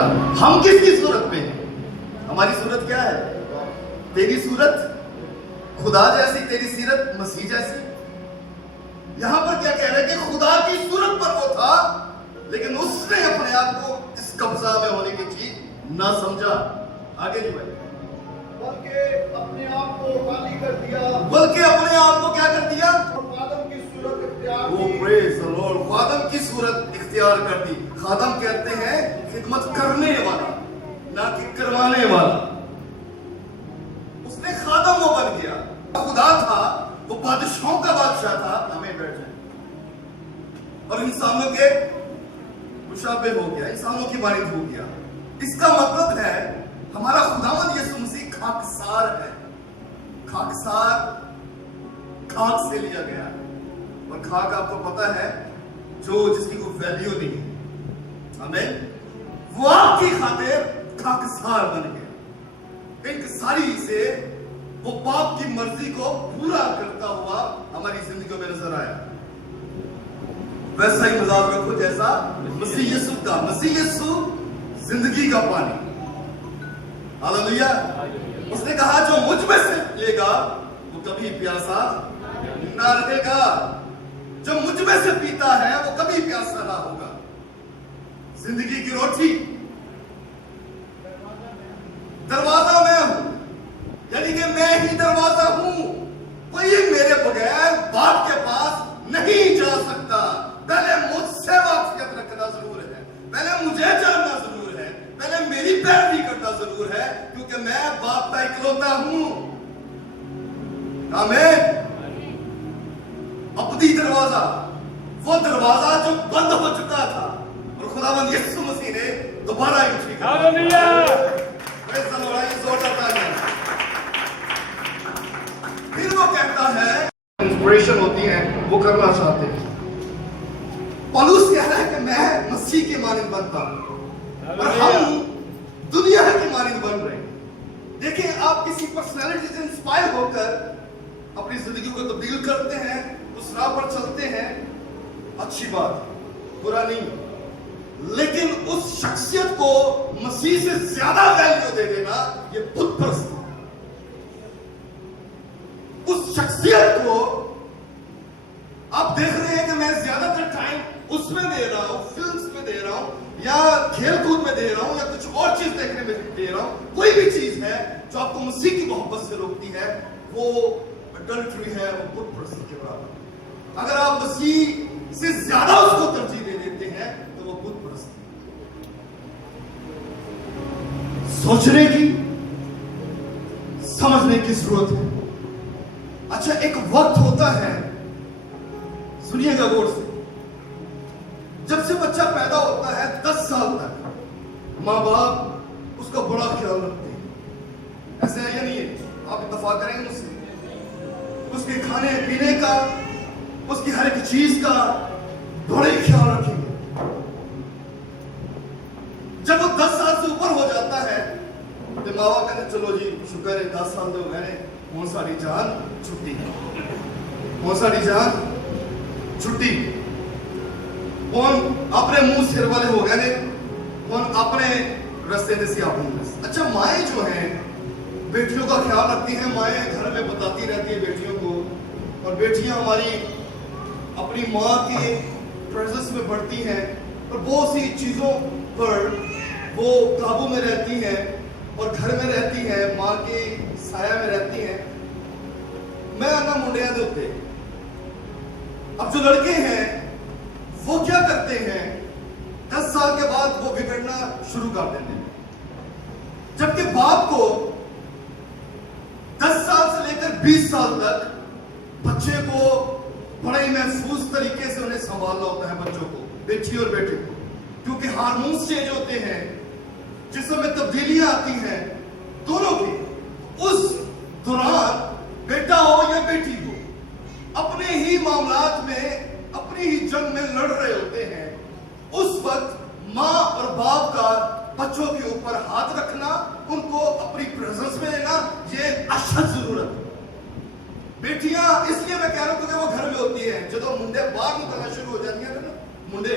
ہم کس کی صورت میں ہیں؟ ہماری صورت کیا ہے؟ تیری صورت خدا جیسی، تیری سیرت مسیح جیسی. یہاں پر کیا کہہ رہے کہ خدا کی صورت پر وہ تھا، لیکن اس نے اپنے آپ کو اس قبضہ میں ہونے کی چیز نہ سمجھا. آگے جو بھائی، بلکہ اپنے آپ کو خالی کر دیا، بلکہ اپنے آپ کو کیا کر دیا؟ خادم کی صورت اختیار وہ کی. پریز دی لارڈ، خادم کی صورت اختیار کر دی. خادم کہتے ہیں خدمت کرنے والا، نہ کہ کروانے والا. اس نے خادم وہ بن گیا. خدا تھا، وہ بادشاہوں کا بادشاہ تھا. ہمیں بیٹھ جائیں. اور انسانوں کے مشابہ ہو گیا، انسانوں کی مانند ہو گیا. اس کا مطلب ہے ہمارا خداوند یسوع مسیح خاکسار ہے. خاکسار خاک سے لیا گیا ہے، اور خاک آپ کو پتا ہے جو جس کی کوئی ویلیو نہیں ہے. آمین. وہ آپ کی خاطر خاکسار بن گیا. انکساری سے وہ باپ کی مرضی کو پورا کرتا ہوا ہماری زندگیوں میں نظر آیا. ویسا ہی مزاج رکھو جیسا مسیح یسوع کا. مسیح یسوع زندگی کا پانی. ہاللویا. اس نے کہا جو مجھ میں سے پیے گا وہ کبھی پیاسا نہ رہے گا. جو مجھ میں سے پیتا ہے وہ کبھی پیاسا نہ ہوگا. زندگی کی روٹی دروازہ میں ہوں، یعنی کہ میں ہی دروازہ ہوں. کوئی میرے بغیر باپ کے پاس نہیں جا سکتا. پہلے مجھ سے واقفیت رکھنا ضرور ہے، پہلے مجھے جاننا ضرور ہے، پہلے میری پیروی کرنا ضرور ہے، کیونکہ میں باپ کا اکلوتا ہوں. آمین. ابدی دروازہ، وہ دروازہ جو بند ہو چکا تھا، اور خداوند یسوع مسیح نے دوبارہ انٹری کر پھر وہ کہتا ہے انسپریشن ہوتی ہے، وہ کرنا چاہتے ہیں. پولس کہہ رہا ہے کہ میں مسیح کے مانند بنتا ہوں، اور ہم دنیا کی مانند بن رہے ہیں. دیکھیں، آپ کسی پرسنالٹی سے انسپائر ہو کر اپنی زندگی کو تبدیل کرتے ہیں، اس راہ پر چلتے ہیں، اچھی بات، برا نہیں. لیکن اس شخصیت کو مسیح سے زیادہ ویلیو دے دینا یہ بت پرست ہے. اس شخصیت کو آپ دیکھ رہے ہیں کہ میں زیادہ تر ٹائم اس میں دے رہا ہوں، فلمز میں دے رہا ہوں، یا کھیل کود میں دے رہا ہوں، یا کچھ اور چیز دیکھنے میں دے رہا ہوں. کوئی بھی چیز ہے جو آپ کو مسیح کی محبت سے روکتی ہے، وہ اڈلٹری ہے، وہ بت پرستی کے برابر. اگر آپ مسیح سے زیادہ اس کو ترجیح دے دیتے ہیں تو وہ بت پرستی. سوچنے کی، سمجھنے کی ضرورت ہے. اچھا، ایک وقت ہوتا ہے، سنیے گا غور سے، جب سے بچہ پیدا ہوتا ہے 10 سال تک ماں باپ اس کا بڑا خیال رکھتے ہیں. ایسے ہے یا نہیں ہے؟ آپ اتفاق کریں گے مجھ سے. اس کے کھانے پینے کا، اس کی ہر ایک چیز کا بڑے خیال رکھیں گے. جب وہ 10 سال سے اوپر ہو جاتا ہے تو ماں باپ کہتے ہیں چلو جی شکر ہے 10 سال تو میں نے کون ساری جان چھٹی، کون ساری جان چھٹی. کون اپنے منہ سر والے ہو گئے نے، کون اپنے رستے میں سے اپنے رستے. اچھا، مائیں جو ہیں بیٹیوں کا خیال رکھتی ہیں. مائیں گھر میں بتاتی رہتی ہیں بیٹیوں کو، اور بیٹیاں ہماری اپنی ماں کے پریزنس میں بڑھتی ہیں، اور بہت سی چیزوں پر وہ قابو میں رہتی ہیں، اور گھر میں رہتی ہیں، ماں کے سایہ میں رہتی ہیں. میں آنا منڈیا دے ہوتے. اب جو لڑکے ہیں وہ کیا کرتے ہیں، 10 سال کے بعد وہ بگڑنا شروع کر دیتے ہیں. جبکہ باپ کو 10 سال سے لے کر 20 سال تک بچے کو بڑے محفوظ طریقے سے انہیں سنبھالنا ہوتا ہے. بچوں کو، بیٹی اور بیٹے کو، کیونکہ ہارمونز چینج ہوتے ہیں، جسم میں تبدیلیاں آتی ہیں دونوں کی. اس دوران بیٹا ہو یا بیٹی ہو، اپنے ہی معاملات میں، اپنی ہی جنگ میں لڑ رہے ہوتے ہیں. اس وقت ماں اور باپ کا بچوں کے اوپر ہاتھ رکھنا، ان کو اپنی پریزنس میں لینا، یہ اشد ضرورت ہے. بیٹیاں اس لیے میں کہہ رہا ہوں کیونکہ وہ گھر میں ہوتی ہیں. جب منڈے باہر نکلنا شروع ہو جاتی ہیں نا، منڈے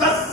10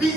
20